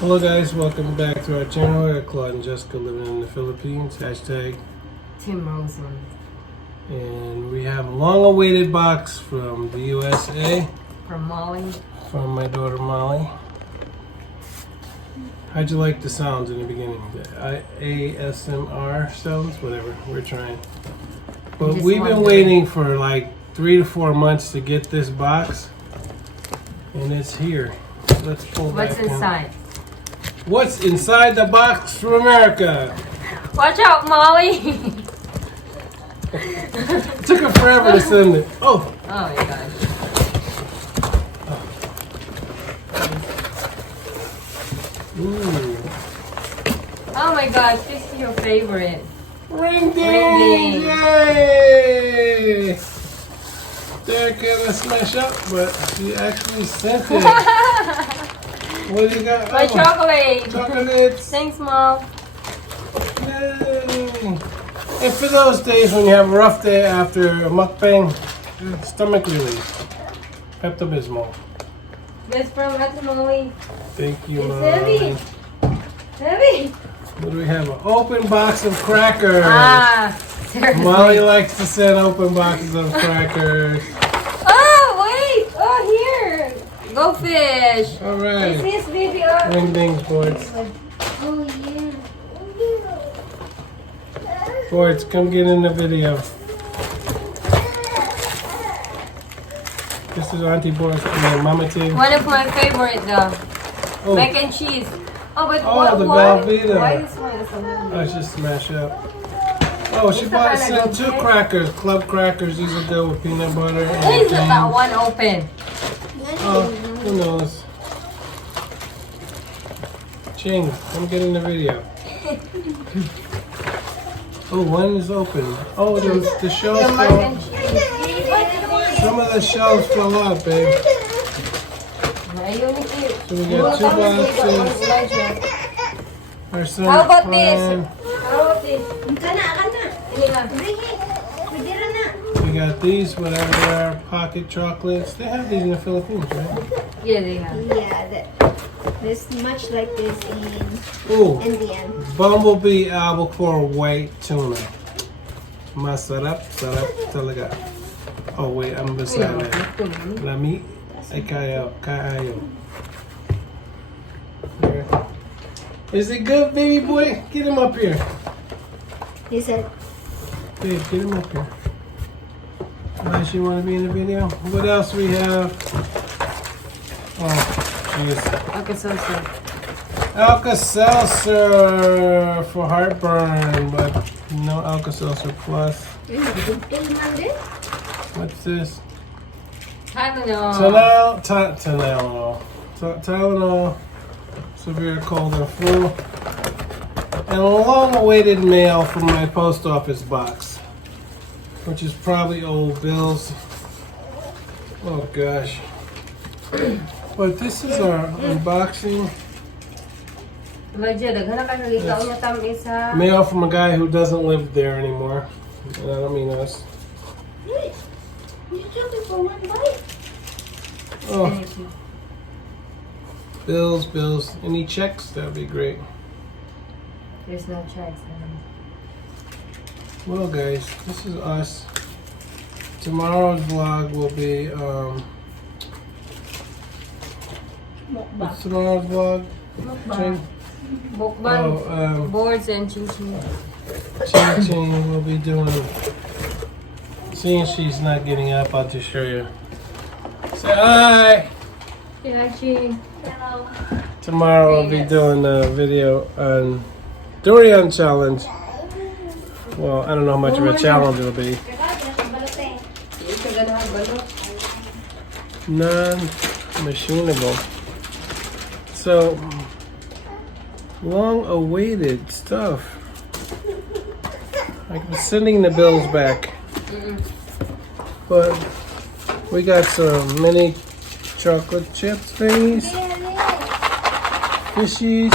Hello guys, welcome back to our channel. We're Claude and Jessica living in the Philippines. Hashtag Tim Rosen. And we have a long-awaited box from the USA. From Molly. From my daughter Molly. How'd you like the sounds in the beginning? The ASMR sounds? Whatever, we're trying. But we've been waiting for like 3 to 4 months to get this box. And it's here. Let's pull What's back in. inside? What's inside the box from America? Watch out, Molly! It took her forever to send it. Oh! Oh my gosh. Ooh. Oh my gosh, this is your favorite. Ring ding! Ring ding. Yay! They're gonna smash up, but she actually sent it. What do you got? My chocolate! Chocolates! Thanks, Mom. Yay! And for those days when you have a rough day after a mukbang, stomach relief. Pepto-Bismol. This from Ate Molly. Thank you, It's Mom. heavy. Heavy. What do we have? An open box of crackers. Ah, seriously. Molly likes to send open boxes of crackers. Oh, wait! Oh, here! Go fish! All right. This is baby. Oh, Ring ding, Boards. oh yeah. Boards, come get in the video. This is Auntie Boards and Mama T. One of my favorite though. Oh, Mac and cheese. Oh, but Oh, the why? Velveeta. Why is mine so heavy? I should smash up. Oh, she It's bought the sent kind 2 of crackers, club crackers. These are good with peanut butter Why and is that jam. one open? Oh, who knows? Ching, come get in the video. Oh, one is open. Oh, the shelves The mac fell. and cheese. Some of the shelves fell out, babe. So we got 2 boxes. Our son How about Prime. this? How about this? We got these, whatever they are, pocket chocolates. They have these in the Philippines, right? Yeah, they have. Yeah, there's much like this in Ooh, Indian. Bumblebee albacore white tuna. Masarap, sarap talaga. Oh wait, I'm beside it. Lami, ay kaayo. Here. Is it good, baby boy? Get him up here. He said, Babe, get him up here. Unless you want to be in the video. What else we have? Oh, jeez. Alka-Seltzer. Alka-Seltzer for heartburn, but no Alka-Seltzer Plus. What's this? Tylenol. Tylenol, severe cold and flu, and a long-awaited mail from my post office box, which is probably old bills. Oh gosh. But this is our unboxing. Mail from a guy who doesn't live there anymore. And I don't mean us. wait, you took it for one bite. Oh, bills. Any checks? That'd be great. There's no checks. Well, guys, this is us. Tomorrow's vlog will be, what's tomorrow's vlog? Ching? Mukbang. Boards and ching-ching. Ching will be doing, seeing she's not getting up, I'll just show you. Say hi! Yeah, ching. Tomorrow I'll be doing a video on durian challenge. Well, I don't know how much of a challenge it'll be. Non-machinable. So, long-awaited stuff. I was sending the bills back, but We got some mini chocolate chips thingies, fishies,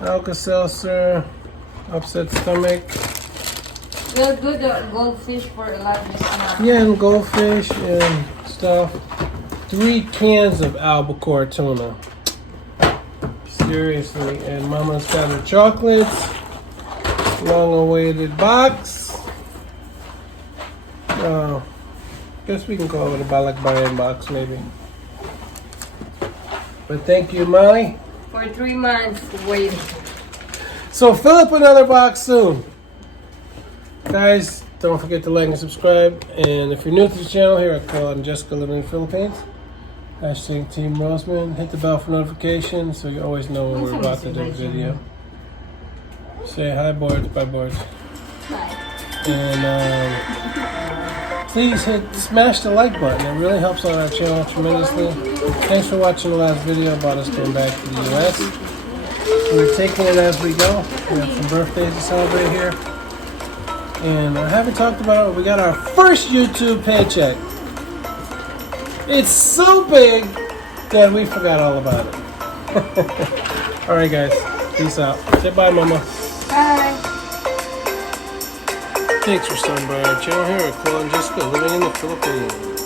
Alka-Seltzer, upset stomach. We'll do the goldfish for like this now. Yeah, and goldfish and stuff. 3 cans of albacore tuna. Seriously, and Mama's got her chocolates. Long-awaited box. Guess we can call it a Balak Bayan box, maybe. But thank you, Molly. For 3 months waiting. So fill up another box soon. Guys, don't forget to like and subscribe. And if you're new to the channel, here at Carl and Jessica living in the Philippines. Hashtag Team Roseman. Hit the bell for notifications so you always know when we're about to do a video. Say hi, boards. Bye, boards. Bye. And please smash the like button. It really helps out our channel tremendously. Thanks for watching the last video about us going back to the US. We're taking it as we go. We have some birthdays to celebrate here. And I haven't talked about it. We got our first YouTube paycheck. It's so big that we forgot all about it. Alright guys, peace out. Say bye, Mama. Bye. Thanks for stopping by our channel here at Carl and Jessica living in the Philippines.